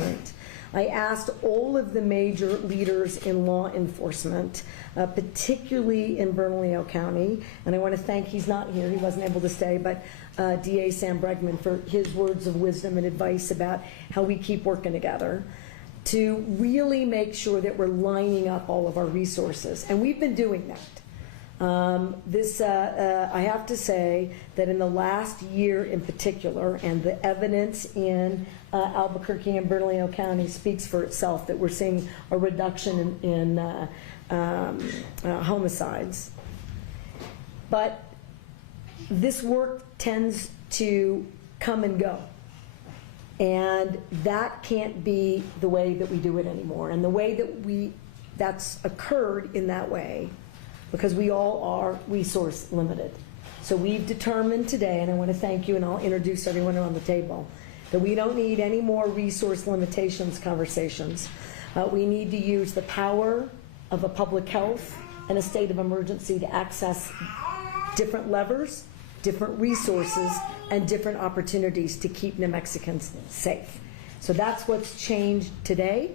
enforcement. I asked all of the major leaders in law enforcement, particularly in Bernalillo County, and I want to thank, he's not here, he wasn't able to stay, but DA Sam Bregman for his words of wisdom and advice about how we keep working together to really make sure that we're lining up all of our resources. And we've been doing that. I have to say that in the last year in particular, and the evidence in Albuquerque and Bernalillo County speaks for itself, that we're seeing a reduction in homicides. But this work tends to come and go. And that can't be the way that we do it anymore. And the way that that's occurred in that way, because we all are resource limited. So we've determined today, and I want to thank you, and I'll introduce everyone around the table, that we don't need any more resource limitations conversations. We need to use the power of a public health and a state of emergency to access different levers, different resources, and different opportunities to keep New Mexicans safe. So that's what's changed today,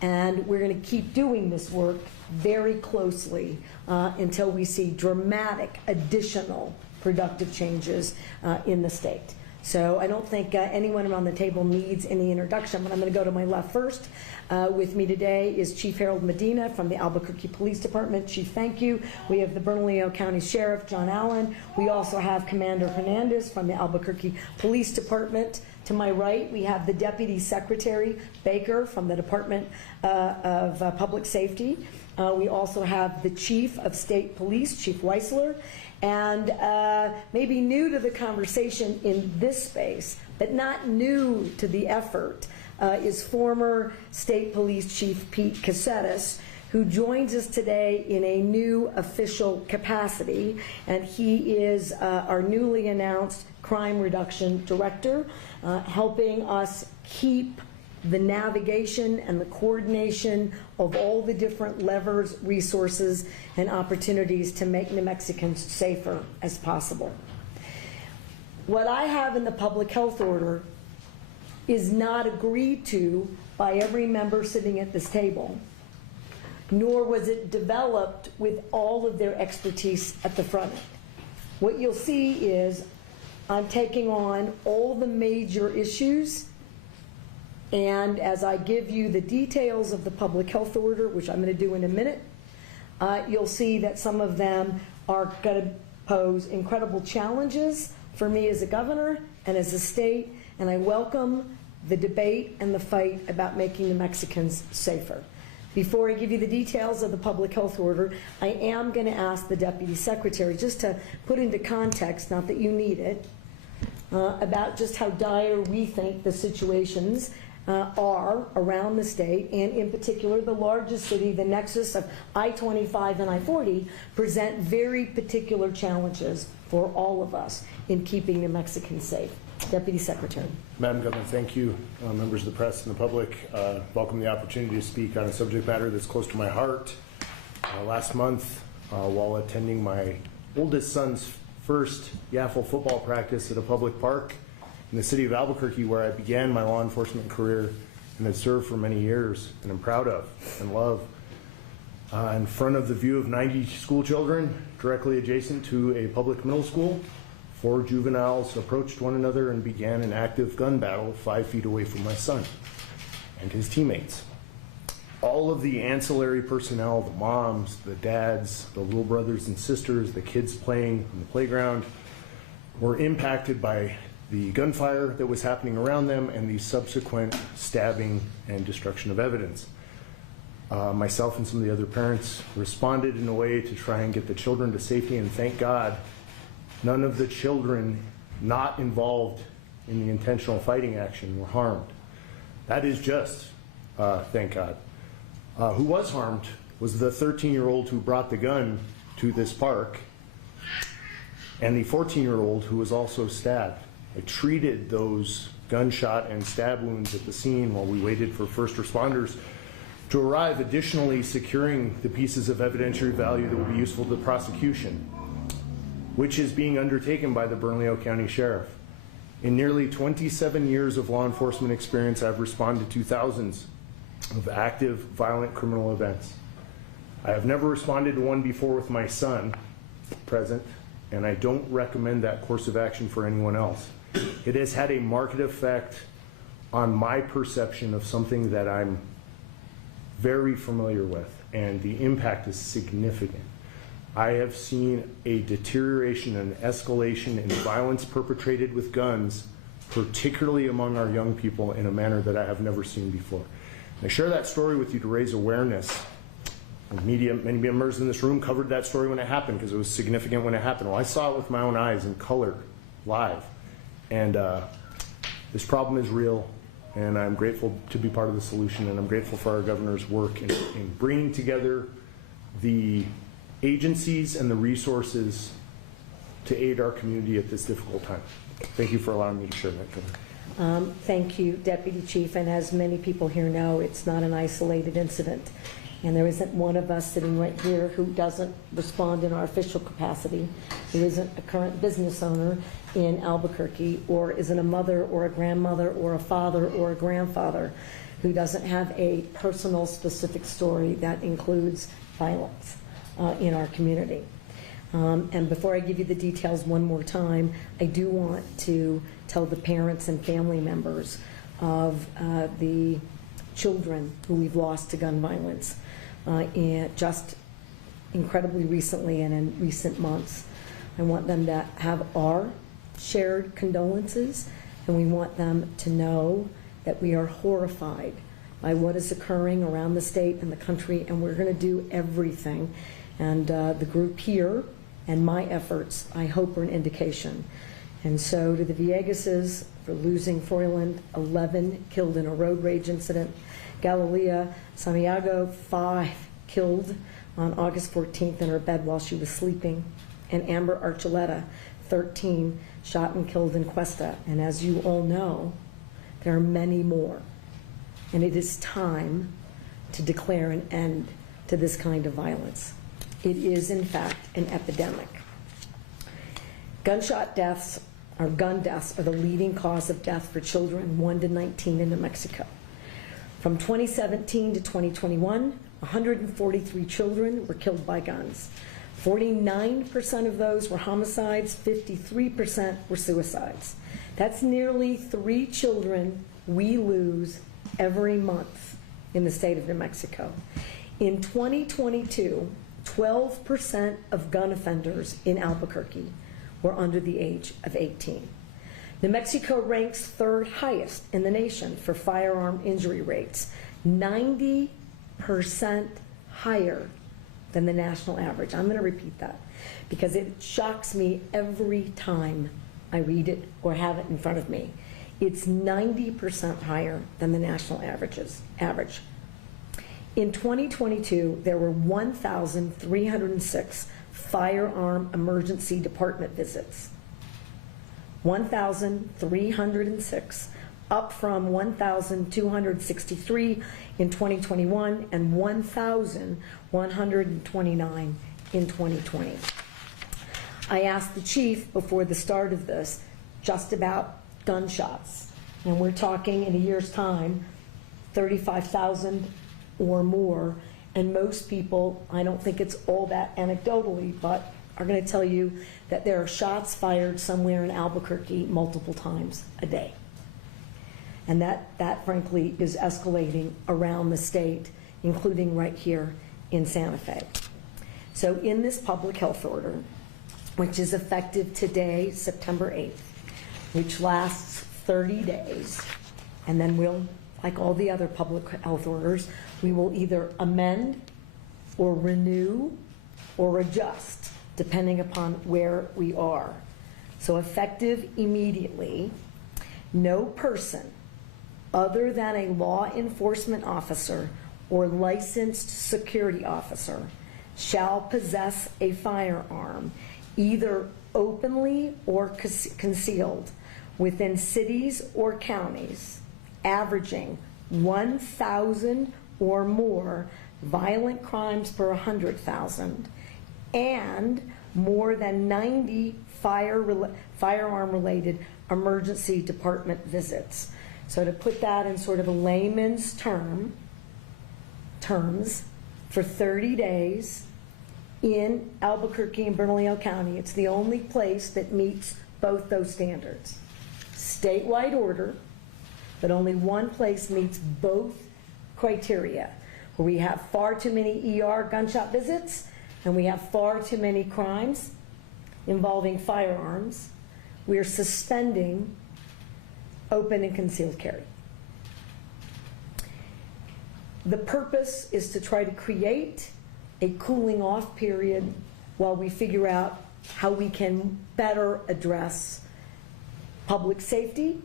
and we're going to keep doing this work very closely until we see dramatic additional productive changes in the state. So I don't think anyone around the table needs any introduction, but I'm going to go to my left first. With me today is Chief Harold Medina from the Albuquerque Police Department. Chief, thank you. We have the Bernalillo County Sheriff, John Allen. We also have Commander Hernandez from the Albuquerque Police Department. To my right, we have the Deputy Secretary, Baker, from the Department of Public Safety. We also have the Chief of State Police, Chief Weisler, and maybe new to the conversation in this space, but not new to the effort, is former State Police Chief Pete Caceres, who joins us today in a new official capacity, and he is our newly announced Crime Reduction Director, helping us keep the navigation and the coordination of all the different levers, resources, and opportunities to make New Mexicans safer as possible. What I have in the public health order is not agreed to by every member sitting at this table, nor was it developed with all of their expertise at the front end. What you'll see is I'm taking on all the major issues, and as I give you the details of the public health order, which I'm going to do in a minute, you'll see that some of them are going to pose incredible challenges for me as a governor and as a state, and I welcome the debate and the fight about making the Mexicans safer. Before I give you the details of the public health order, I am going to ask the Deputy Secretary just to put into context, not that you need it, about just how dire we think the situations are around the state, and in particular the largest city, the nexus of I-25 and I-40, present very particular challenges for all of us in keeping New Mexicans safe. Deputy Secretary. Madam Governor, thank you. Members of the press and the public, welcome the opportunity to speak on a subject matter that's close to my heart. Last month, while attending my oldest son's first Yaffle football practice at a public park in the city of Albuquerque, where I began my law enforcement career and have served for many years and am proud of and love. In front of the view of 90 school children directly adjacent to a public middle school, 4 juveniles approached one another and began an active gun battle 5 feet away from my son and his teammates. All of the ancillary personnel, the moms, the dads, the little brothers and sisters, the kids playing on the playground, were impacted by the gunfire that was happening around them and the subsequent stabbing and destruction of evidence. Myself and some of the other parents responded in a way to try and get the children to safety, and thank God none of the children not involved in the intentional fighting action were harmed. That is just, thank God. Who was harmed was the 13-year-old who brought the gun to this park, and the 14-year-old who was also stabbed. I treated those gunshot and stab wounds at the scene while we waited for first responders to arrive, additionally securing the pieces of evidentiary value that will be useful to the prosecution, which is being undertaken by the Bernalillo County Sheriff. In nearly 27 years of law enforcement experience, I've responded to thousands of active, violent criminal events. I have never responded to one before with my son present, and I don't recommend that course of action for anyone else. It has had a marked effect on my perception of something that I'm very familiar with, and the impact is significant. I have seen a deterioration and escalation in violence perpetrated with guns, particularly among our young people, in a manner that I have never seen before. And I share that story with you to raise awareness. Media, many members in this room covered that story when it happened because it was significant when it happened. Well, I saw it with my own eyes in color, live. And this problem is real, and I'm grateful to be part of the solution, and I'm grateful for our governor's work in bringing together the agencies and the resources to aid our community at this difficult time. Thank you for allowing me to share that, Governor. Thank you, Deputy Chief, and as many people here know, it's not an isolated incident. And there isn't one of us sitting right here who doesn't respond in our official capacity, who isn't a current business owner in Albuquerque, or isn't a mother or a grandmother or a father or a grandfather who doesn't have a personal specific story that includes violence in our community. And before I give you the details one more time, I do want to tell the parents and family members of the children who we've lost to gun violence just incredibly recently and in recent months. I want them to have our shared condolences, and we want them to know that we are horrified by what is occurring around the state and the country, and we're going to do everything. And the group here and my efforts, I hope, are an indication. And so to the Villegases for losing Froyland, 11 killed in a road rage incident. Galilea Santiago, 5 killed on August 14th in her bed while she was sleeping. And Amber Archuleta, 13, shot and killed in Cuesta. And as you all know, there are many more. And it is time to declare an end to this kind of violence. It is, in fact, an epidemic. Gunshot deaths, or gun deaths, are the leading cause of death for children 1 to 19 in New Mexico. From 2017 to 2021, 143 children were killed by guns. 49% of those were homicides, 53% were suicides. That's nearly 3 children we lose every month in the state of New Mexico. In 2022, 12% of gun offenders in Albuquerque were under the age of 18. New Mexico ranks 3rd highest in the nation for firearm injury rates, 90% higher than the national average. I'm going to repeat that because it shocks me every time I read it or have it in front of me. It's 90% higher than the national average. In 2022, there were 1,306 firearm emergency department visits. 1,306, up from 1,263 in 2021 and 1,129 in 2020. I asked the chief before the start of this just about gunshots, and we're talking in a year's time 35,000 or more, and most people, I don't think it's all that anecdotally, but are going to tell you that there are shots fired somewhere in Albuquerque multiple times a day. And that frankly is escalating around the state, including right here in Santa Fe. So in this public health order, which is effective today, September 8th, which lasts 30 days, and then we'll, like all the other public health orders, we will either amend or renew or adjust depending upon where we are. So effective immediately, no person other than a law enforcement officer or licensed security officer shall possess a firearm, either openly or concealed, within cities or counties, averaging 1,000 or more violent crimes per 100,000, and more than 90 firearm-related emergency department visits. So to put that in sort of a layman's terms, for 30 days in Albuquerque and Bernalillo County, it's the only place that meets both those standards. Statewide order, but only one place meets both criteria, where we have far too many ER gunshot visits and we have far too many crimes involving firearms. We are suspending open and concealed carry. The purpose is to try to create a cooling off period while we figure out how we can better address public safety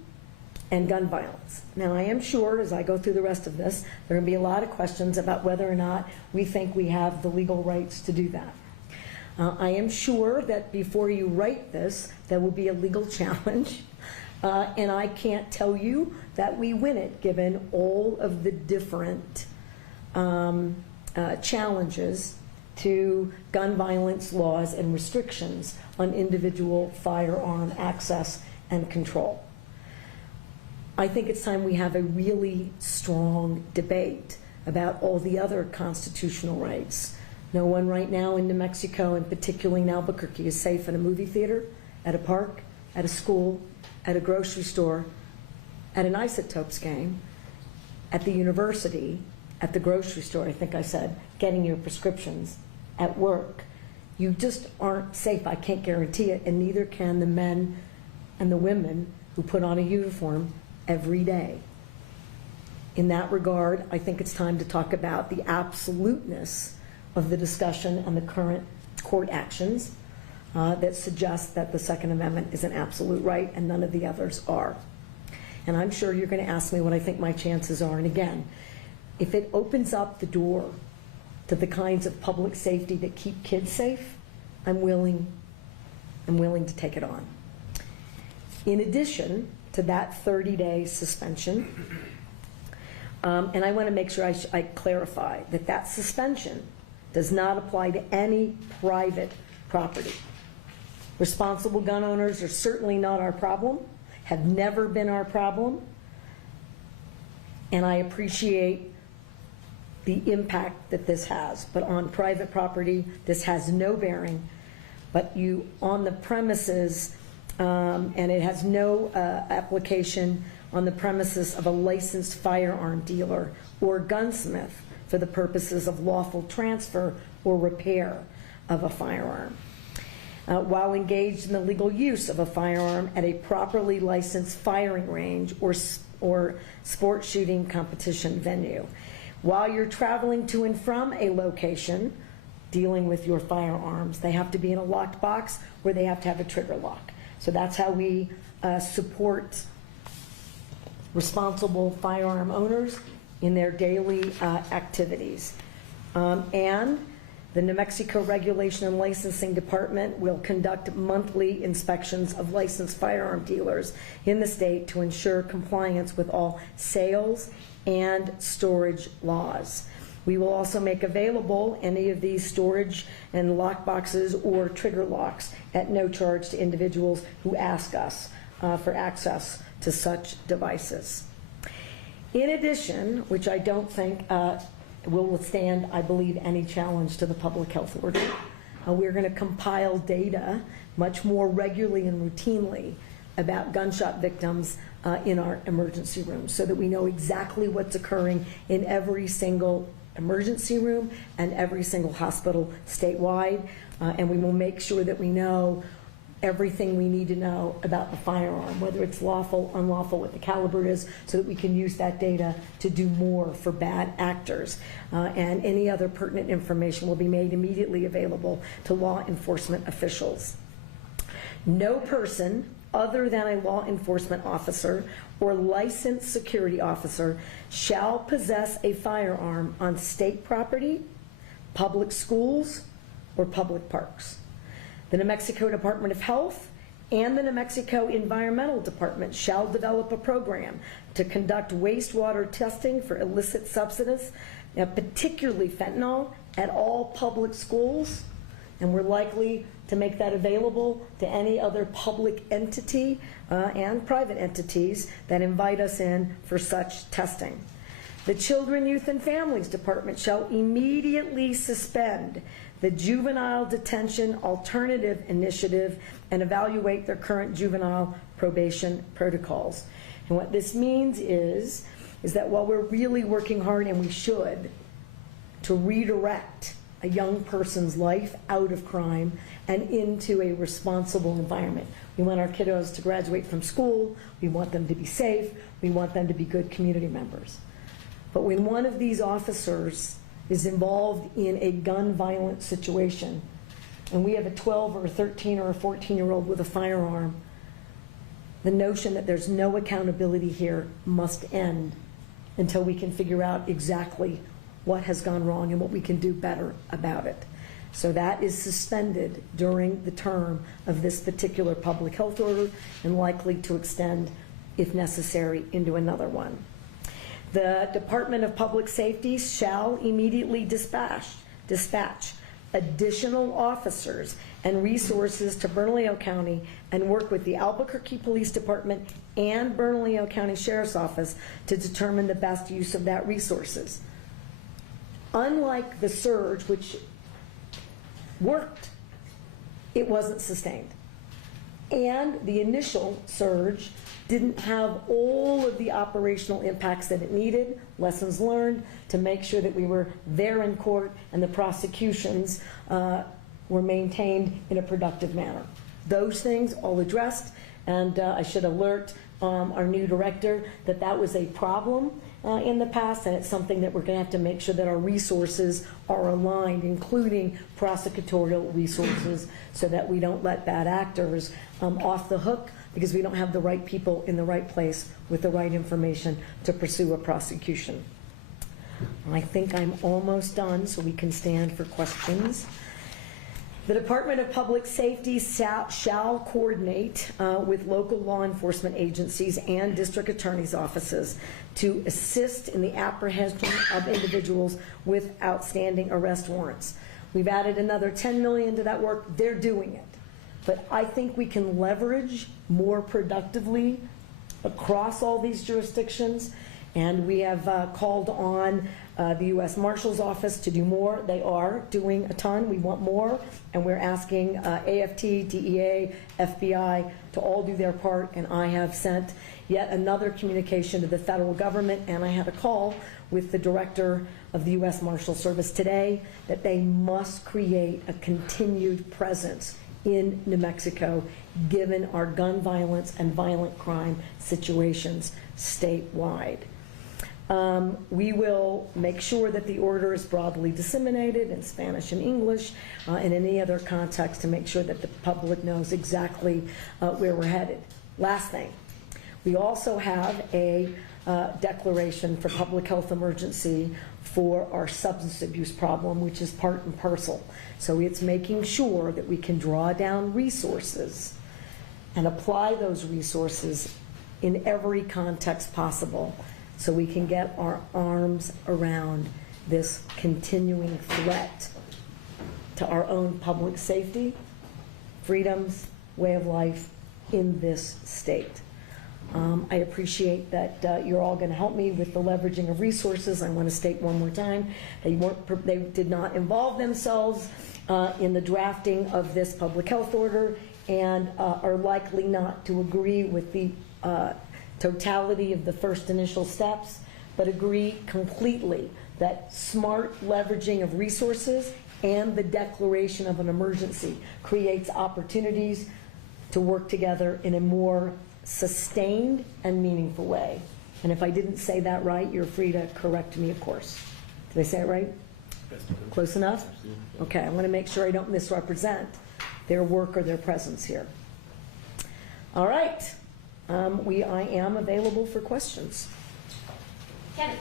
and gun violence. Now, I am sure as I go through the rest of this, there are going to be a lot of questions about whether or not we think we have the legal rights to do that. I am sure that before you write this, there will be a legal challenge. And I can't tell you that we win it, given all of the different challenges to gun violence laws and restrictions on individual firearm access and control. I think it's time we have a really strong debate about all the other constitutional rights. No one right now in New Mexico, and particularly in Albuquerque, is safe in a movie theater, at a park, at a school, at a grocery store, at an Isotopes game, at the university, at the grocery store, I think I said, getting your prescriptions, at work. You just aren't safe. I can't guarantee it, and neither can the men and the women who put on a uniform every day. In that regard, I think it's time to talk about the absoluteness of the discussion and the current court actions that suggest that the Second Amendment is an absolute right and none of the others are. And I'm sure you're going to ask me what I think my chances are. And again, if it opens up the door to the kinds of public safety that keep kids safe, I'm willing to take it on. In addition to that 30-day suspension, and I want to make sure I clarify that that suspension does not apply to any private property. Responsible gun owners are certainly not our problem, have never been our problem, and I appreciate the impact that this has. But on private property, this has no bearing. But you, on the premises, and it has no application on the premises of a licensed firearm dealer or gunsmith for the purposes of lawful transfer or repair of a firearm. While engaged in the legal use of a firearm at a properly licensed firing range or sport shooting competition venue. While you're traveling to and from a location dealing with your firearms, they have to be in a locked box or they have to have a trigger lock. So that's how we support responsible firearm owners in their daily activities. And the New Mexico Regulation and Licensing Department will conduct monthly inspections of licensed firearm dealers in the state to ensure compliance with all sales and storage laws. We will also make available any of these storage and lock boxes or trigger locks at no charge to individuals who ask us for access to such devices. In addition, which I don't think will withstand, I believe, any challenge to the public health order, we're going to compile data much more regularly and routinely about gunshot victims in our emergency rooms so that we know exactly what's occurring in every single emergency room and every single hospital statewide, and we will make sure that we know everything we need to know about the firearm, whether it's lawful, unlawful, what the caliber is, so that we can use that data to do more for bad actors. And any other pertinent information will be made immediately available to law enforcement officials. No person other than a law enforcement officer or licensed security officer shall possess a firearm on state property, public schools, or public parks. The New Mexico Department of Health and the New Mexico Environmental Department shall develop a program to conduct wastewater testing for illicit substances, particularly fentanyl, at all public schools and we're likely to make that available to any other public entity and private entities that invite us in for such testing. The Children, Youth, and Families Department shall immediately suspend the Juvenile Detention Alternative Initiative and evaluate their current juvenile probation protocols. And what this means is that while we're really working hard, and we should, to redirect a young person's life out of crime and into a responsible environment. We want our kiddos to graduate from school, we want them to be safe, we want them to be good community members. But when one of these officers is involved in a gun violence situation, and we have a 12 or a 13 or a 14-year-old with a firearm, the notion that there's no accountability here must end until we can figure out exactly what has gone wrong and what we can do better about it. So that is suspended during the term of this particular public health order and likely to extend, if necessary, into another one. The Department of Public Safety shall immediately dispatch additional officers and resources to Bernalillo County and work with the Albuquerque Police Department and Bernalillo County Sheriff's Office to determine the best use of that resources. Unlike the surge, which worked, it wasn't sustained. And the initial surge didn't have all of the operational impacts that it needed, lessons learned, to make sure that we were there in court and the prosecutions were maintained in a productive manner. Those things all addressed, and I should alert our new director that that was a problem in the past, and it's something that we're going to have to make sure that our resources are aligned, including prosecutorial resources, so that we don't let bad actors off the hook because we don't have the right people in the right place with the right information to pursue a prosecution. I think I'm almost done, so we can stand for questions. The Department of Public Safety shall coordinate with local law enforcement agencies and district attorneys' offices to assist in the apprehension of individuals with outstanding arrest warrants. We've added another $10 million to that work. They're doing it. But I think we can leverage more productively across all these jurisdictions, and we have called on the U.S. Marshal's Office to do more. They are doing a ton. We want more, and we're asking AFT, DEA, FBI to all do their part, and I have sent yet another communication to the federal government, and I had a call with the director of the U.S. Marshal Service today that they must create a continued presence in New Mexico, given our gun violence and violent crime situations statewide. We will make sure that the order is broadly disseminated in Spanish and English and any other context to make sure that the public knows exactly where we're headed. Last thing, we also have a declaration for public health emergency for our substance abuse problem, which is part and parcel. So it's making sure that we can draw down resources and apply those resources in every context possible so we can get our arms around this continuing threat to our own public safety, freedoms, way of life in this state. I appreciate that you're all going to help me with the leveraging of resources. I want to state one more time, they did not involve themselves in the drafting of this public health order and are likely not to agree with the totality of the first initial steps, but agree completely that smart leveraging of resources and the declaration of an emergency creates opportunities to work together in a more sustained and meaningful way. And if I didn't say that right, you're free to correct me, of course. Did I say it right? Close enough? Okay, I want to make sure I don't misrepresent their work or their presence here. All right. I am available for questions. Kevin.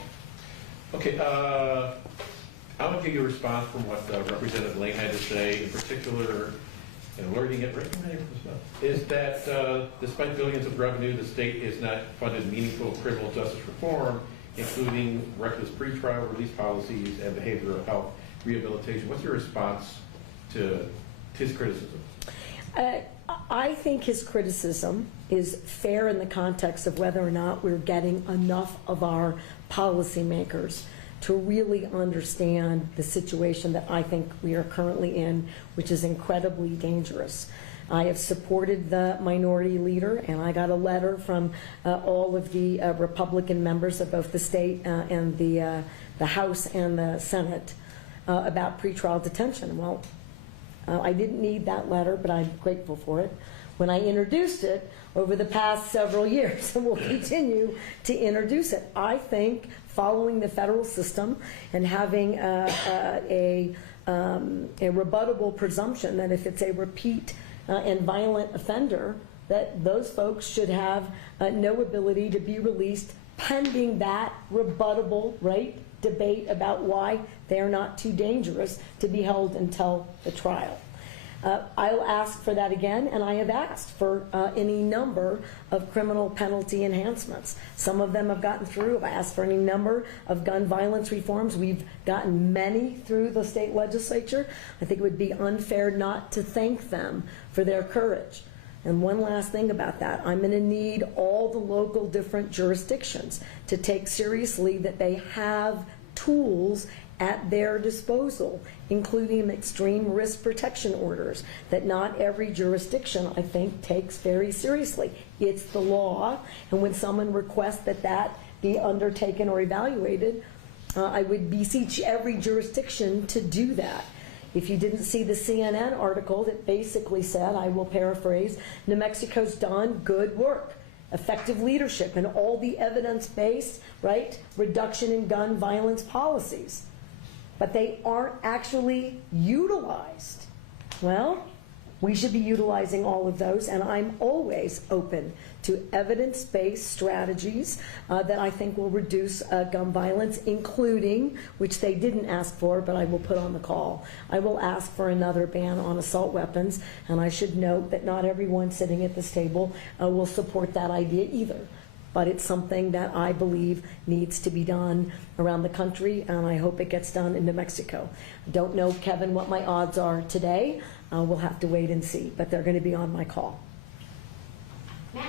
Okay, I want to give you a response from what Representative Lane had to say, in particular, and alerting it right from is that despite billions of revenue, the state has not funded meaningful criminal justice reform, including reckless pretrial release policies and behavioral health rehabilitation. What's your response to his criticism? I think his criticism is fair in the context of whether or not we're getting enough of our policymakers to really understand the situation that I think we are currently in, which is incredibly dangerous. I have supported the minority leader, and I got a letter from all of the Republican members of both the state and the House and the Senate about pretrial detention. Well, I didn't need that letter, but I'm grateful for it. When I introduced it over the past several years, and will continue to introduce it, I think following the federal system and having a rebuttable presumption that if it's a repeat and violent offender, that those folks should have no ability to be released pending that rebuttable, right, debate about why they're not too dangerous to be held until the trial. I'll ask for that again, and I have asked for any number of criminal penalty enhancements. Some of them have gotten through. I've asked for any number of gun violence reforms. We've gotten many through the state legislature. I think it would be unfair not to thank them for their courage. And one last thing about that, I'm going to need all the local different jurisdictions to take seriously that they have tools at their disposal, including extreme risk protection orders, that not every jurisdiction, I think, takes very seriously. It's the law, and when someone requests that that be undertaken or evaluated, I would beseech every jurisdiction to do that. If you didn't see the CNN article that basically said, I will paraphrase, New Mexico's done good work, effective leadership, and all the evidence-based, right, reduction in gun violence policies, but they aren't actually utilized. Well, we should be utilizing all of those, and I'm always open to evidence-based strategies that I think will reduce gun violence, including, which they didn't ask for, but I will put on the call, I will ask for another ban on assault weapons, and I should note that not everyone sitting at this table will support that idea either. But it's something that I believe needs to be done around the country, and I hope it gets done in New Mexico. Don't know, Kevin, what my odds are today. We'll have to wait and see, but they're going to be on my call. Matt?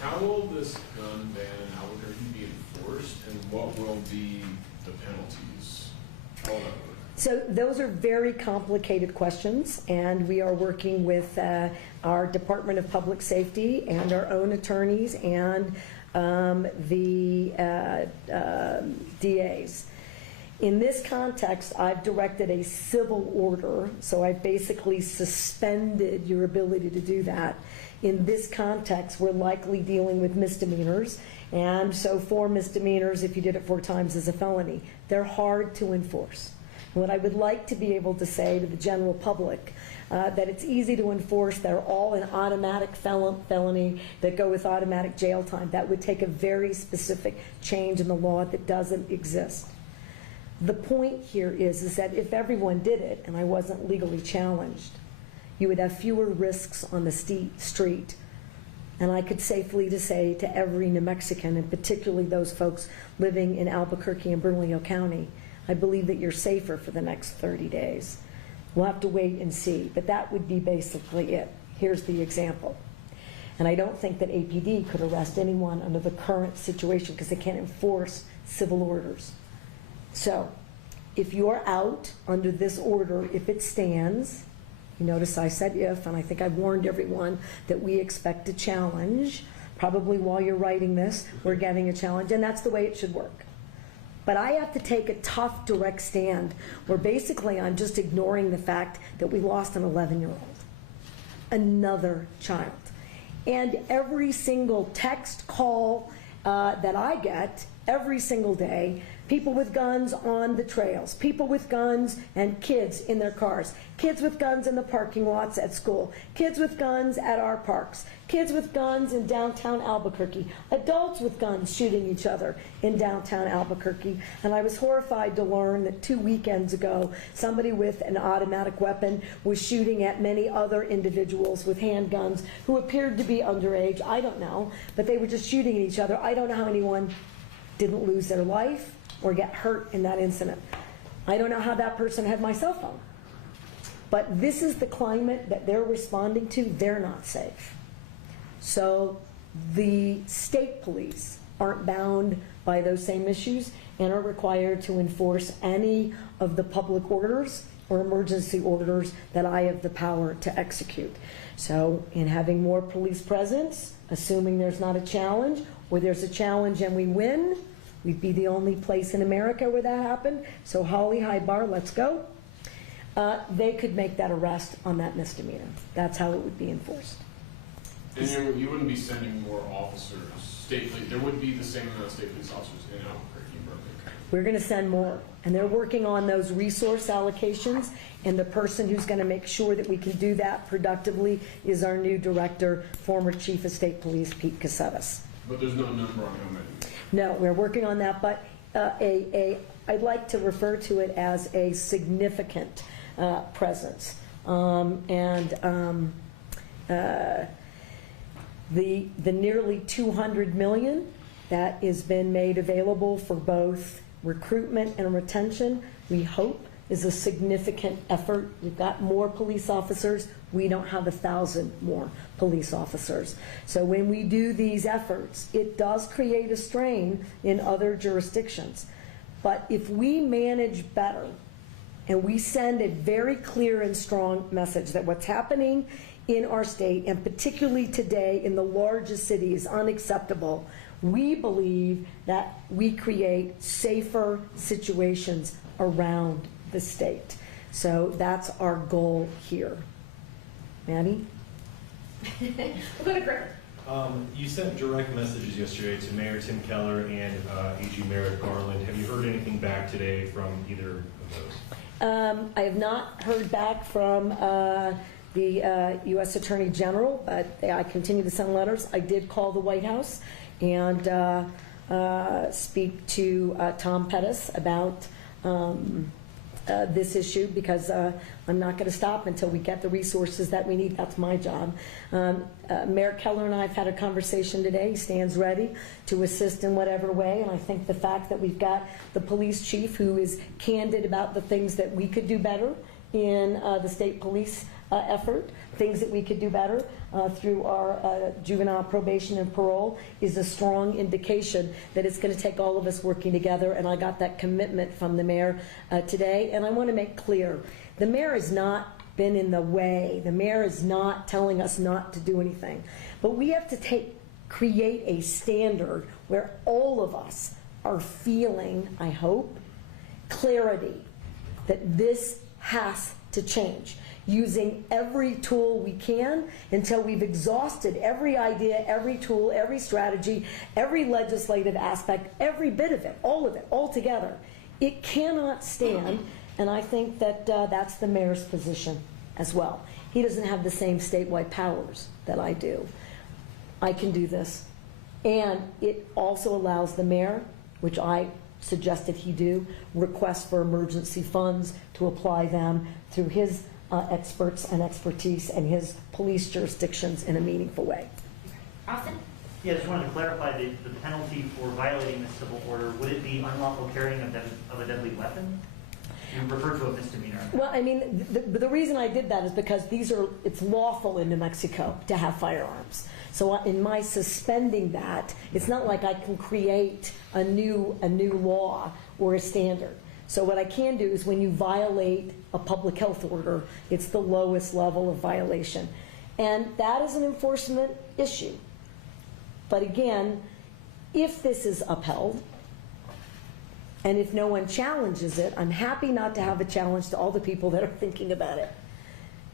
How will this gun ban in Albuquerque be enforced, and what will be the penalties? How will that work? So those are very complicated questions, and we are working with our Department of Public Safety and our own attorneys and the DAs. In this context, I've directed a civil order, so I've basically suspended your ability to do that. In this context, we're likely dealing with misdemeanors, and so 4 misdemeanors, if you did it 4 times, is a felony. They're hard to enforce. What I would like to be able to say to the general public, that it's easy to enforce, they're all an automatic felony that go with automatic jail time. That would take a very specific change in the law that doesn't exist. The point here is that if everyone did it and I wasn't legally challenged, you would have fewer risks on the street. And I could safely say to every New Mexican, and particularly those folks living in Albuquerque and Bernalillo County, I believe that you're safer for the next 30 days. We'll have to wait and see, but that would be basically it. Here's the example. And I don't think that APD could arrest anyone under the current situation because they can't enforce civil orders. So if you're out under this order, if it stands, you notice I said if, and I think I've warned everyone that we expect a challenge. Probably while you're writing this, we're getting a challenge, and that's the way it should work. But I have to take a tough, direct stand where basically I'm just ignoring the fact that we lost an 11-year-old, another child. And every single text, call that I get every single day, people with guns on the trails, people with guns and kids in their cars, kids with guns in the parking lots at school, kids with guns at our parks, kids with guns in downtown Albuquerque, adults with guns shooting each other in downtown Albuquerque. And I was horrified to learn that 2 weekends ago, somebody with an automatic weapon was shooting at many other individuals with handguns who appeared to be underage. I don't know, but they were just shooting at each other. I don't know how anyone didn't lose their life or get hurt in that incident. I don't know how that person had my cell phone. But this is the climate that they're responding to. They're not safe. So the state police aren't bound by those same issues and are required to enforce any of the public orders or emergency orders that I have the power to execute. So in having more police presence, assuming there's not a challenge, or there's a challenge and we win, we'd be the only place in America where that happened. So Holly, high bar, let's go. They could make that arrest on that misdemeanor. That's how it would be enforced. And you wouldn't be sending more officers, state police, there would be the same amount of state police officers in Albuquerque and Bernalillo County. We're going to send more, and they're working on those resource allocations, and the person who's going to make sure that we can do that productively is our new director, former Chief of State Police, Pete Casetas. But there's no number on how many? No, we're working on that, but I'd like to refer to it as a significant presence. The nearly 200 million that has been made available for both recruitment and retention, we hope is a significant effort. We've got more police officers. We don't have 1,000 more police officers. So when we do these efforts, it does create a strain in other jurisdictions. But if we manage better and we send a very clear and strong message that what's happening in our state, and particularly today in the largest city, is unacceptable, we believe that we create safer situations around the state. So that's our goal here. Maddie? We'll go to Griffin. You sent direct messages yesterday to Mayor Tim Keller and AG Merrick Garland. Have you heard anything back today from either of those? I have not heard back from the U.S. Attorney General, but I continue to send letters. I did call the White House and speak to Tom Pettis about this issue, because I'm not going to stop until we get the resources that we need. That's my job. Mayor Keller and I have had a conversation today. He stands ready to assist in whatever way, and I think the fact that we've got the police chief who is candid about the things that we could do better in the state police effort, things that we could do better through our juvenile probation and parole, is a strong indication that it's going to take all of us working together, and I got that commitment from the mayor today. And I want to make clear, the mayor has not been in the way. The mayor is not telling us not to do anything. But we have to create a standard where all of us are feeling, I hope, clarity that this has to change, using every tool we can until we've exhausted every idea, every tool, every strategy, every legislative aspect, every bit of it, all together. It cannot stand, and I think that that's the mayor's position as well. He doesn't have the same statewide powers that I do. I can do this. And it also allows the mayor, which I suggested he do, request for emergency funds to apply them through his experts and expertise and his police jurisdictions in a meaningful way. Austin? Yeah, I just wanted to clarify the penalty for violating the civil order. Would it be unlawful carrying of a deadly weapon? You refer to a misdemeanor. Well, I mean, the reason I did that is because it's lawful in New Mexico to have firearms. So in my suspending that, it's not like I can create a new law or a standard. So what I can do is when you violate a public health order, it's the lowest level of violation. And that is an enforcement issue. But again, if this is upheld, and if no one challenges it, I'm happy not to have a challenge to all the people that are thinking about it.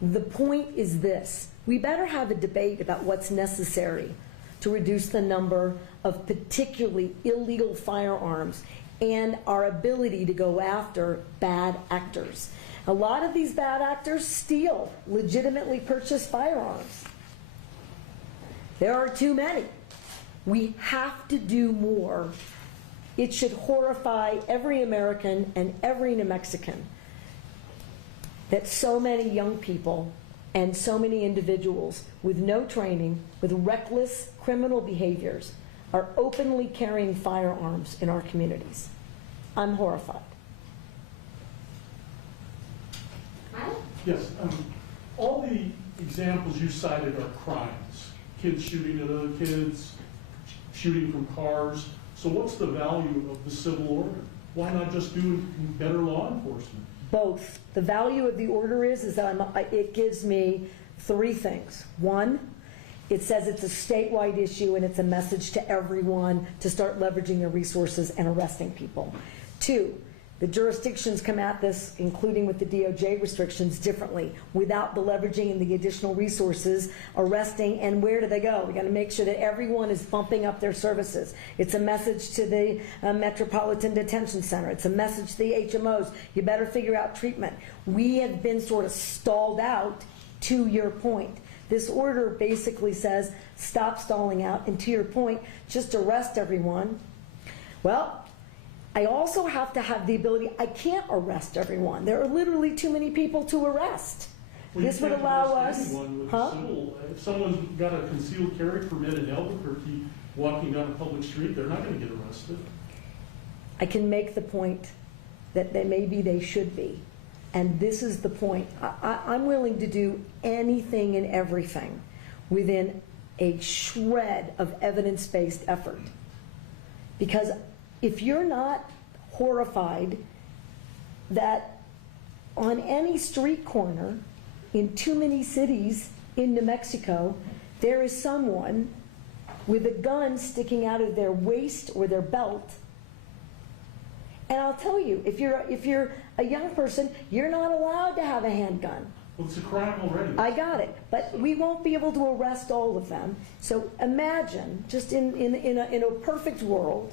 The point is this: we better have a debate about what's necessary to reduce the number of particularly illegal firearms and our ability to go after bad actors. A lot of these bad actors steal legitimately purchased firearms. There are too many. We have to do more. It should horrify every American and every New Mexican that so many young people and so many individuals with no training, with reckless criminal behaviors, are openly carrying firearms in our communities. I'm horrified. Milo? Yes, all the examples you cited are crimes. Kids shooting at other kids, shooting from cars. So what's the value of the civil order? Why not just do better law enforcement? Both. The value of the order is that it gives me three things. One, it says it's a statewide issue and it's a message to everyone to start leveraging their resources and arresting people. Two, the jurisdictions come at this, including with the DOJ restrictions, differently, without the leveraging and the additional resources, arresting, and where do they go? We got to make sure that everyone is bumping up their services. It's a message to the Metropolitan Detention Center. It's a message to the HMOs. You better figure out treatment. We have been sort of stalled out, to your point. This order basically says, stop stalling out, and to your point, just arrest everyone. Well, I also have to have the ability, I can't arrest everyone. There are literally too many people to arrest. Well, This would allow us, with huh? civil, if someone's got a concealed carry permit in Albuquerque walking down a public street, they're not going to get arrested. I can make the point that maybe they should be. And this is the point. I'm willing to do anything and everything within a shred of evidence-based effort. Because if you're not horrified that on any street corner in too many cities in New Mexico, there is someone with a gun sticking out of their waist or their belt. And I'll tell you, if you're a young person, you're not allowed to have a handgun. Well, it's a crime already. I got it, but we won't be able to arrest all of them. So imagine, just in a perfect world,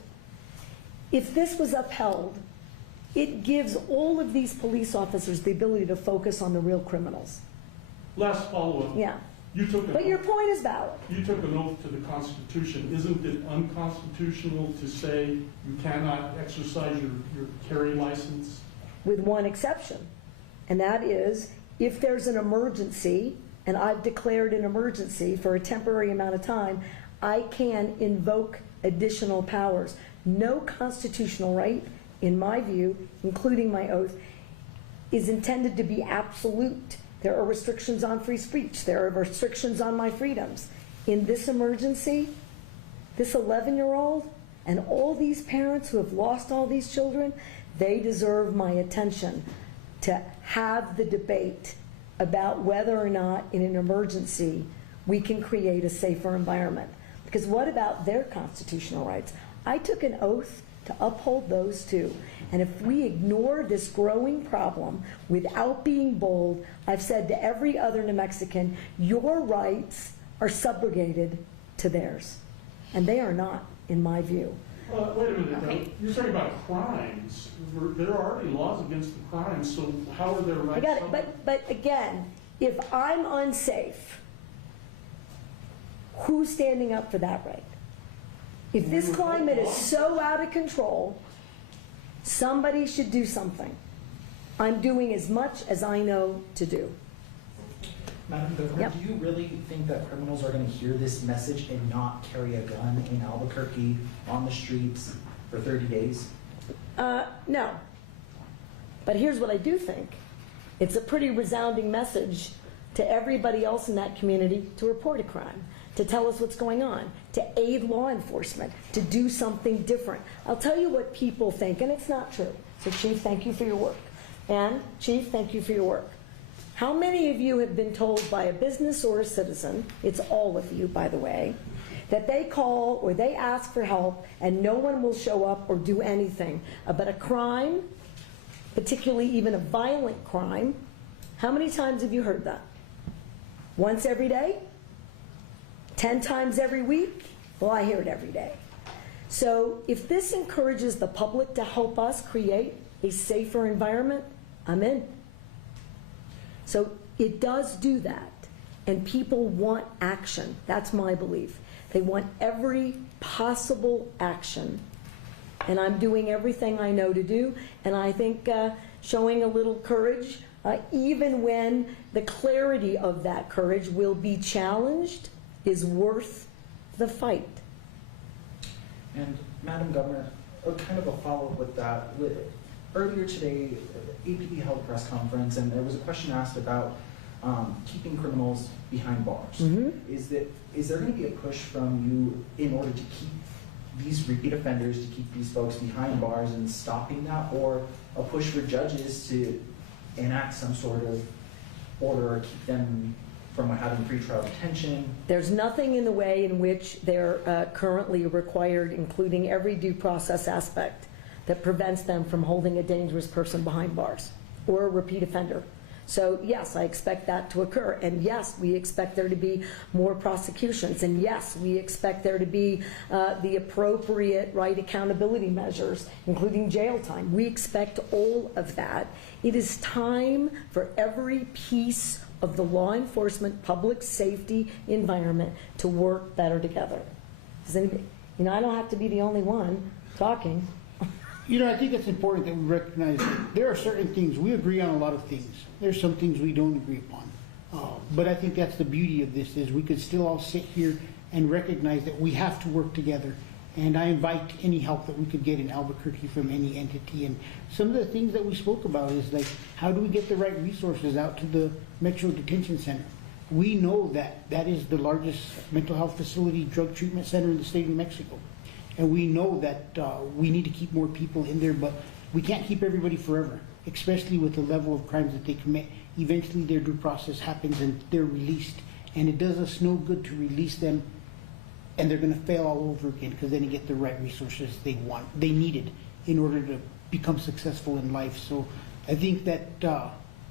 if this was upheld, it gives all of these police officers the ability to focus on the real criminals. Last follow-up. Yeah. But your point is valid. You took an oath to the Constitution. Isn't it unconstitutional to say you cannot exercise your carry license? With one exception, and that is if there's an emergency, and I've declared an emergency for a temporary amount of time, I can invoke additional powers. No constitutional right, in my view, including my oath, is intended to be absolute. There are restrictions on free speech. There are restrictions on my freedoms. In this emergency, this 11-year-old and all these parents who have lost all these children, they deserve my attention to have the debate about whether or not in an emergency we can create a safer environment. Because what about their constitutional rights? I took an oath to uphold those too. And if we ignore this growing problem without being bold, I've said to every other New Mexican, your rights are subrogated to theirs. And they are not, in my view. Wait a minute. Okay. You're talking about crimes. There are already laws against the crimes, so how are their rights? I got it. But again, if I'm unsafe, who's standing up for that right? If this climate is so out of control, somebody should do something. I'm doing as much as I know to do. Madam Governor, Yep. do you really think that criminals are going to hear this message and not carry a gun in Albuquerque on the streets for 30 days? No. But here's what I do think. It's a pretty resounding message to everybody else in that community to report a crime, to tell us what's going on, to aid law enforcement, to do something different. I'll tell you what people think, and it's not true. So Chief, thank you for your work. And Chief, thank you for your work. How many of you have been told by a business or a citizen, it's all of you, by the way, that they call or they ask for help and no one will show up or do anything about a crime, particularly even a violent crime? How many times have you heard that? Once every day? 10 times every week? Well, I hear it every day. So if this encourages the public to help us create a safer environment, I'm in. So it does do that. And people want action. That's my belief. They want every possible action. And I'm doing everything I know to do. And I think showing a little courage, even when the clarity of that courage will be challenged, is worth the fight. And Madam Governor, kind of a follow-up with that. earlier today, APD held a press conference, and there was a question asked about keeping criminals behind bars. Is there going to be a push from you in order to keep these repeat offenders, to keep these folks behind bars and stopping that, or a push for judges to enact some sort of order or keep them from having pretrial detention? There's nothing in the way in which they're currently required, including every due process aspect, that prevents them from holding a dangerous person behind bars or a repeat offender. So yes, I expect that to occur, and yes, we expect there to be more prosecutions, and yes, we expect there to be the appropriate accountability measures, including jail time. We expect all of that. It is time for every piece of the law enforcement public safety environment to work better together. Does anybody, I don't have to be the only one talking. I think it's important that we recognize that there are certain things, we agree on a lot of things. There's some things we don't agree upon. But I think that's the beauty of this, is we could still all sit here and recognize that we have to work together. And I invite any help that we could get in Albuquerque from any entity. And some of the things that we spoke about is like, how do we get the right resources out to the Metro Detention Center? We know that that is the largest mental health facility drug treatment center in the state of Mexico. And we know that we need to keep more people in there, but we can't keep everybody forever, especially with the level of crimes that they commit. Eventually their due process happens and they're released. And it does us no good to release them and they're going to fail all over again, because they didn't get the right resources they needed in order to become successful in life. So I think that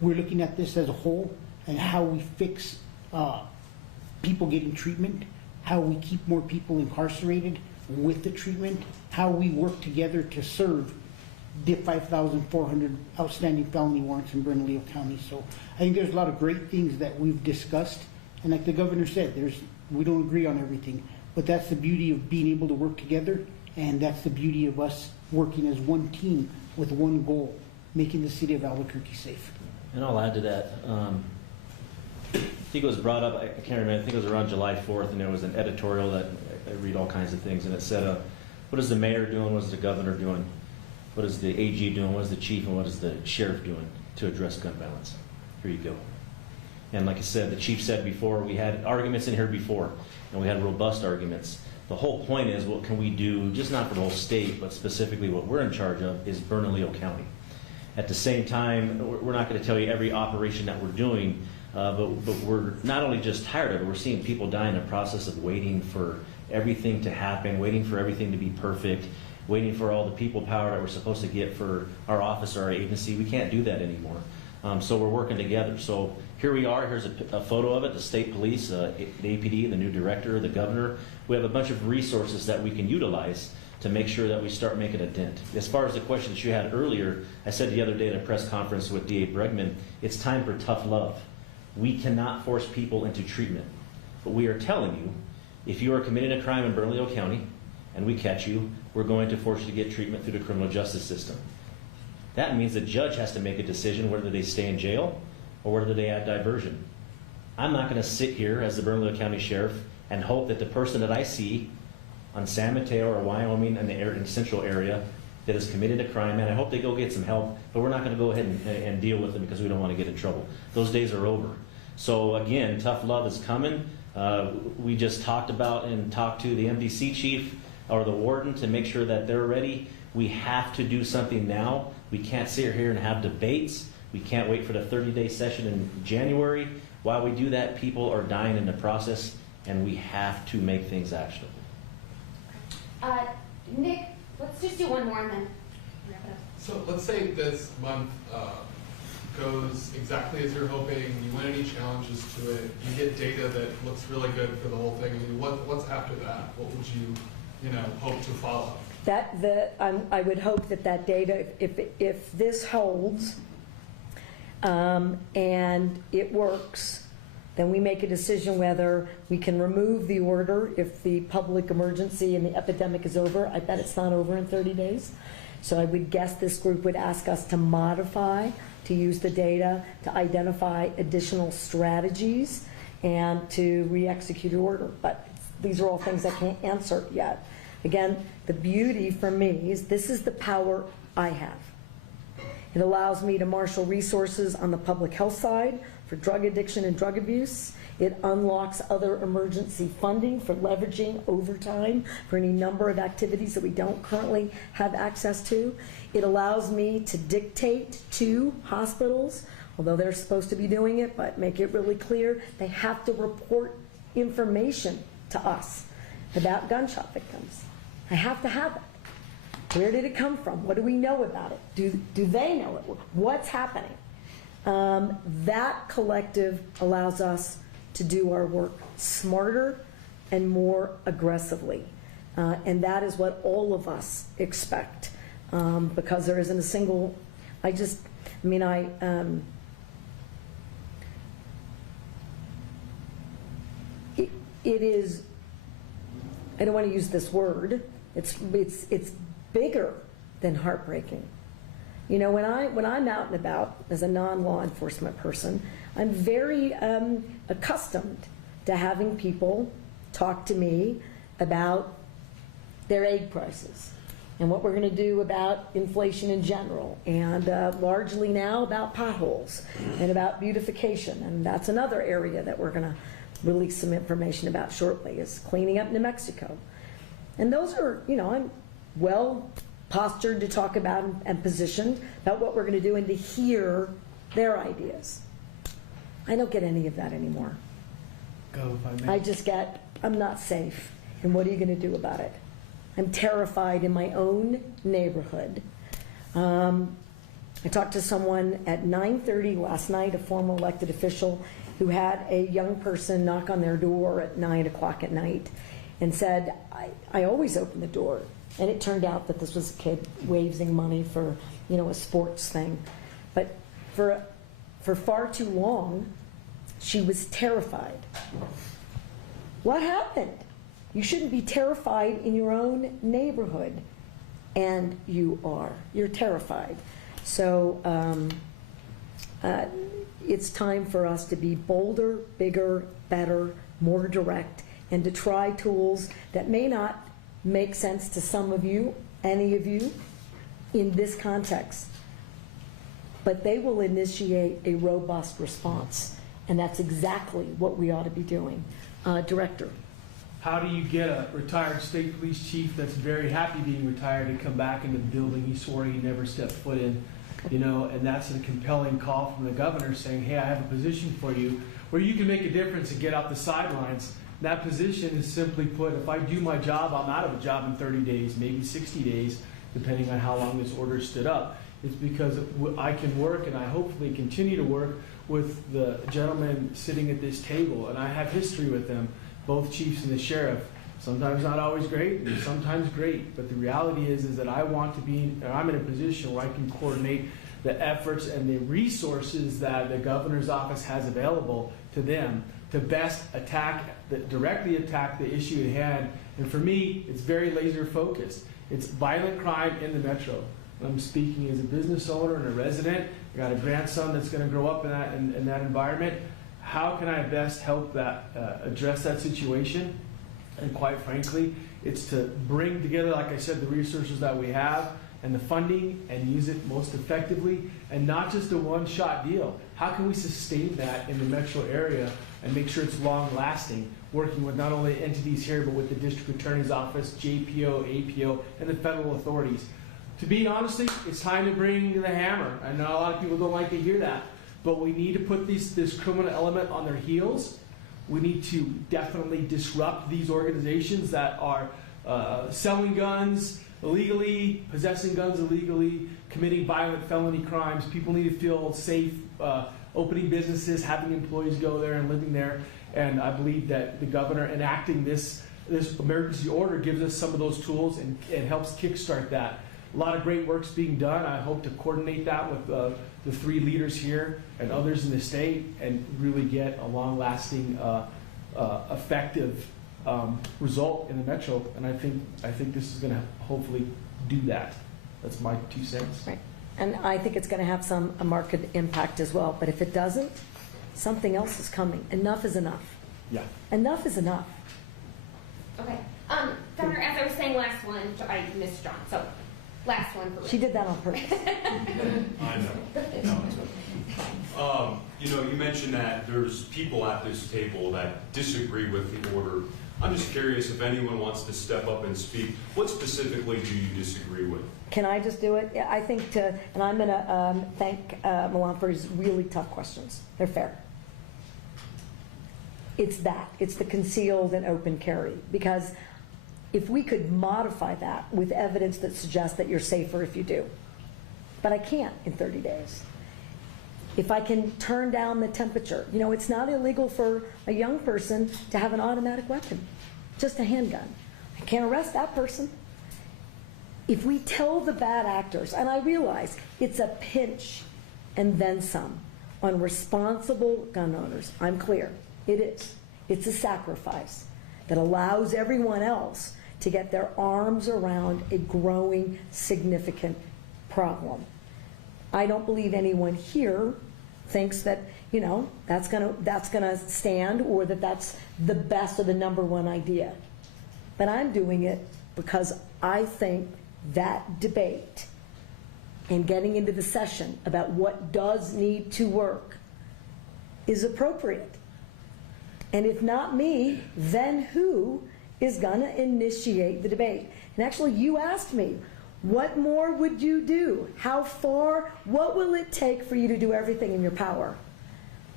we're looking at this as a whole, and how we fix people getting treatment, how we keep more people incarcerated with the treatment, how we work together to serve the 5,400 outstanding felony warrants in Bernalillo County. So I think there's a lot of great things that we've discussed, and like the governor said, we don't agree on everything, but that's the beauty of being able to work together, and that's the beauty of us working as one team with one goal, making the city of Albuquerque safe. And I'll add to that. I think it was brought up, I can't remember, I think it was around July 4th, and there was an editorial that I read all kinds of things, and it said, what is the mayor doing, what is the governor doing, what is the AG doing, what is the chief, and what is the sheriff doing to address gun violence? Here you go. And like I said, the chief said before, we had arguments in here before, and we had robust arguments. The whole point is, what can we do, just not for the whole state, but specifically what we're in charge of is Bernalillo County. At the same time, we're not going to tell you every operation that we're doing, but we're not only just tired of it, we're seeing people die in the process of waiting for everything to happen, waiting for everything to be perfect, waiting for all the people power that we're supposed to get for our office or our agency. We can't do that anymore. So we're working together. So here we are. Here's a photo of it, the state police, the APD, the new director, the governor. We have a bunch of resources that we can utilize to make sure that we start making a dent. As far as the question that you had earlier, I said the other day at a press conference with DA Bregman, it's time for tough love. We cannot force people into treatment. But we are telling you, if you are committing a crime in Bernalillo County and we catch you, we're going to force you to get treatment through the criminal justice system. That means the judge has to make a decision whether they stay in jail or whether they add diversion. I'm not going to sit here as the Bernalillo County Sheriff and hope that the person that I see on San Mateo or Wyoming in the central area that has committed a crime, and I hope they go get some help, but we're not going to go ahead and deal with them because we don't want to get in trouble. Those days are over. So again, tough love is coming. We just talked to the MDC chief or the warden to make sure that they're ready. We have to do something now. We can't sit here and have debates. We can't wait for the 30-day session in January. While we do that, people are dying in the process, and we have to make things actionable. Nick, let's just do one more and then wrap it up. So let's say this month goes exactly as you're hoping, you win any challenges to it, you get data that looks really good for the whole thing. I mean, what's after that? What would you hope to follow? I would hope that data, if this holds and it works, then we make a decision whether we can remove the order if the public emergency and the epidemic is over. I bet it's not over in 30 days. So I would guess this group would ask us to modify, to use the data, to identify additional strategies, and to re-execute the order. But these are all things I can't answer yet. Again, the beauty for me is this is the power I have. It allows me to marshal resources on the public health side for drug addiction and drug abuse. It unlocks other emergency funding for leveraging overtime for any number of activities that we don't currently have access to. It allows me to dictate to hospitals, although they're supposed to be doing it, but make it really clear, they have to report information to us about gunshot victims. I have to have it. Where did it come from? What do we know about it? Do they know it? What's happening? That collective allows us to do our work smarter and more aggressively. And that is what all of us expect. Because there isn't a single, it is, I don't want to use this word, it's bigger than heartbreaking. You know, when I'm out and about as a non-law enforcement person, I'm very accustomed to having people talk to me about their egg prices and what we're going to do about inflation in general, and largely now about potholes and about beautification. And that's another area that we're going to release some information about shortly, is cleaning up New Mexico. And those are, you know, I'm well postured to talk about and positioned about what we're going to do and to hear their ideas. I don't get any of that anymore. Go, if I may. I just get, I'm not safe. And what are you going to do about it? I'm terrified in my own neighborhood. I talked to someone at 9:30 last night, a former elected official, who had a young person knock on their door at 9 o'clock at night and said, I always open the door. And it turned out that this was a kid waving money for, you know, a sports thing. But for far too long, she was terrified. What happened? You shouldn't be terrified in your own neighborhood. And you are. You're terrified. So it's time for us to be bolder, bigger, better, more direct, and to try tools that may not make sense to some of you, any of you, in this context. But they will initiate a robust response. And that's exactly what we ought to be doing. Director. How do you get a retired state police chief that's very happy being retired to come back into the building he swore he never stepped foot in? You know, and that's a compelling call from the governor saying, hey, I have a position for you where you can make a difference and get off the sidelines. That position is simply put, if I do my job, I'm out of a job in 30 days, maybe 60 days, depending on how long this order stood up. It's because I can work, and I hopefully continue to work with the gentleman sitting at this table, and I have history with them, both chiefs and the sheriff. Sometimes not always great, and sometimes great, but the reality is that I want to be, or I'm in a position where I can coordinate the efforts and the resources that the governor's office has available to them to best directly attack the issue at hand. And for me, it's very laser focused. It's violent crime in the metro. I'm speaking as a business owner and a resident. I got a grandson that's going to grow up in that environment. How can I best help that address that situation? And quite frankly, it's to bring together, like I said, the resources that we have and the funding and use it most effectively, and not just a one-shot deal. How can we sustain that in the metro area and make sure it's long-lasting, working with not only entities here, but with the district attorney's office, JPO, APO, and the federal authorities. To be honestly, it's time to bring the hammer. I know a lot of people don't like to hear that, but we need to put this criminal element on their heels. We need to definitely disrupt these organizations that are selling guns illegally, possessing guns illegally, committing violent felony crimes. People need to feel safe opening businesses, having employees go there and living there. And I believe that the governor enacting this emergency order gives us some of those tools and helps kickstart that. A lot of great work's being done. I hope to coordinate that with the three leaders here and others in the state and really get a long-lasting, effective result in the metro. And I think this is going to hopefully do that. That's my 2 cents. Right. And I think it's going to have a market impact as well. But if it doesn't, something else is coming. Enough is enough. Yeah. Enough is enough. Okay. Governor, as I was saying last one, I missed John, so last one for She did that on purpose. I know. you mentioned that there's people at this table that disagree with the order. I'm just curious if anyone wants to step up and speak. What specifically do you disagree with? Can I just do it? Yeah, I think and I'm going to thank Milan for his really tough questions. They're fair. It's the concealed and open carry. Because if we could modify that with evidence that suggests that you're safer if you do, but I can't in 30 days. If I can turn down the temperature, it's not illegal for a young person to have an automatic weapon, just a handgun. I can't arrest that person. If we tell the bad actors, and I realize it's a pinch and then some on responsible gun owners, I'm clear, it is. It's a sacrifice that allows everyone else to get their arms around a growing, significant problem. I don't believe anyone here thinks that, that's gonna stand, or that that's the best or the number one idea. But I'm doing it because I think that debate and getting into the session about what does need to work is appropriate. And if not me, then who is gonna initiate the debate? And actually, you asked me, what more would you do? How far? What will it take for you to do everything in your power?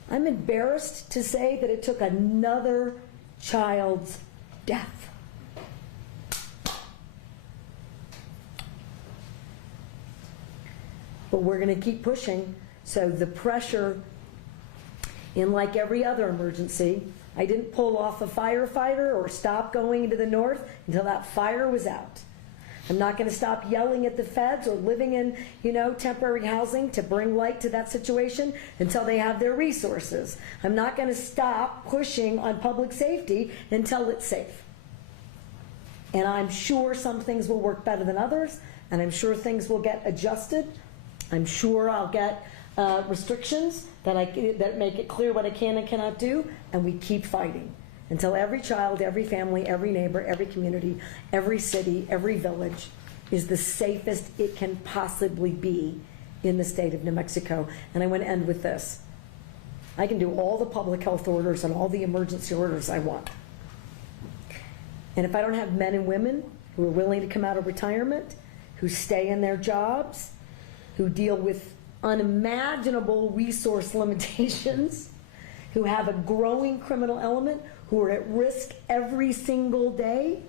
I'm embarrassed to say that it took another child's death. But we're going to keep pushing. So the pressure, in like every other emergency, I didn't pull off a firefighter or stop going into the north until that fire was out. I'm not going to stop yelling at the feds or living in, temporary housing to bring light to that situation until they have their resources. I'm not going to stop pushing on public safety until it's safe. And I'm sure some things will work better than others, and I'm sure things will get adjusted. I'm sure I'll get restrictions that make it clear what I can and cannot do, and we keep fighting until every child, every family, every neighbor, every community, every city, every village is the safest it can possibly be in the state of New Mexico. And I want to end with this. I can do all the public health orders and all the emergency orders I want. And if I don't have men and women who are willing to come out of retirement, who stay in their jobs, who deal with unimaginable resource limitations, who have a growing criminal element, who are at risk every single day,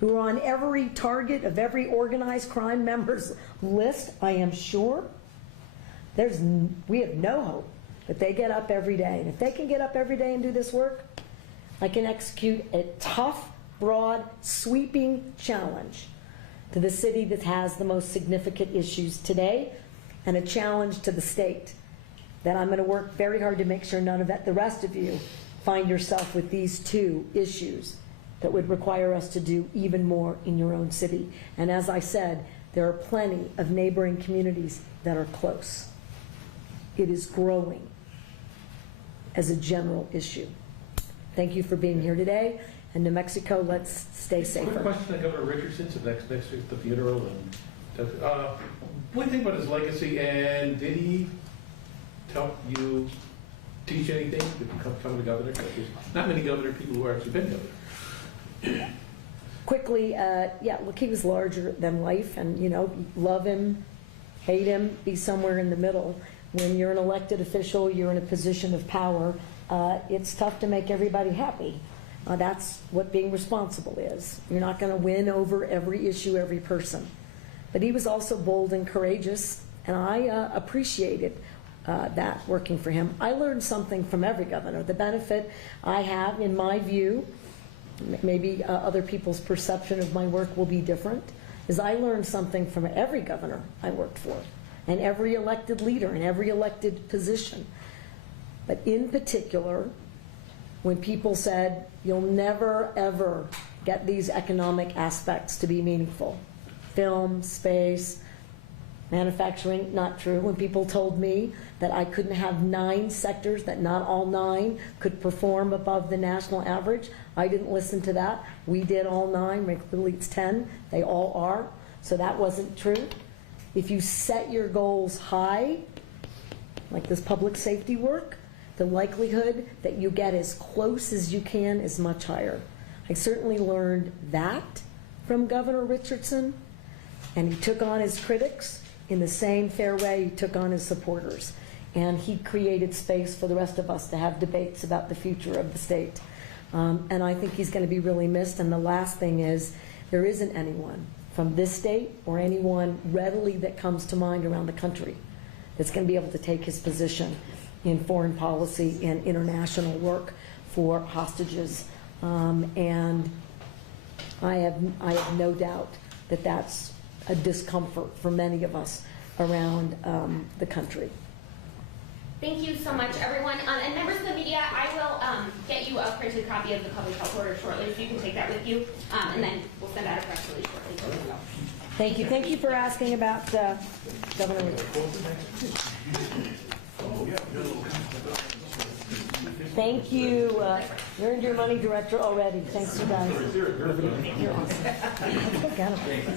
who are on every target of every organized crime member's list, I am sure, we have no hope that they get up every day. And if they can get up every day and do this work, I can execute a tough, broad, sweeping challenge to the city that has the most significant issues today, and a challenge to the state that I'm going to work very hard to make sure none of the rest of you find yourself with these two issues that would require us to do even more in your own city. And as I said, there are plenty of neighboring communities that are close. It is growing as a general issue. Thank you for being here today. And New Mexico, let's stay safer. Quick question to Governor Richardson, so next week the funeral. And what do you think about his legacy? And did he help you teach anything to become the governor? There's not many governor people who are actually been governor. Quickly, yeah, look, he was larger than life, and love him, hate him, be somewhere in the middle. When you're an elected official, you're in a position of power. It's tough to make everybody happy. That's what being responsible is. You're not going to win over every issue, every person. But he was also bold and courageous, and I appreciated that working for him. I learned something from every governor. The benefit I have, in my view, maybe other people's perception of my work will be different, is I learned something from every governor I worked for, and every elected leader, and every elected position. But in particular, when people said, you'll never, ever get these economic aspects to be meaningful. Film, space, manufacturing, not true. When people told me that I couldn't have 9 sectors, that not all 9 could perform above the national average, I didn't listen to that. We did all 9, clearly it's 10, they all are. So that wasn't true. If you set your goals high, like this public safety work, the likelihood that you get as close as you can is much higher. I certainly learned that from Governor Richardson, and he took on his critics in the same fair way he took on his supporters. And he created space for the rest of us to have debates about the future of the state. And I think he's going to be really missed. And the last thing is, there isn't anyone from this state or anyone readily that comes to mind around the country that's going to be able to take his position in foreign policy and international work for hostages. And I have no doubt that that's a discomfort for many of us around the country. Thank you so much, everyone. And members of the media, I will get you a printed copy of the public health order shortly, so you can take that with you, and then we'll send out a press release shortly. Thank you. Thank you for asking about Governor Richardson. Thank you. You earned your money, Director, already. Thanks, you guys. You're awesome. Look at him.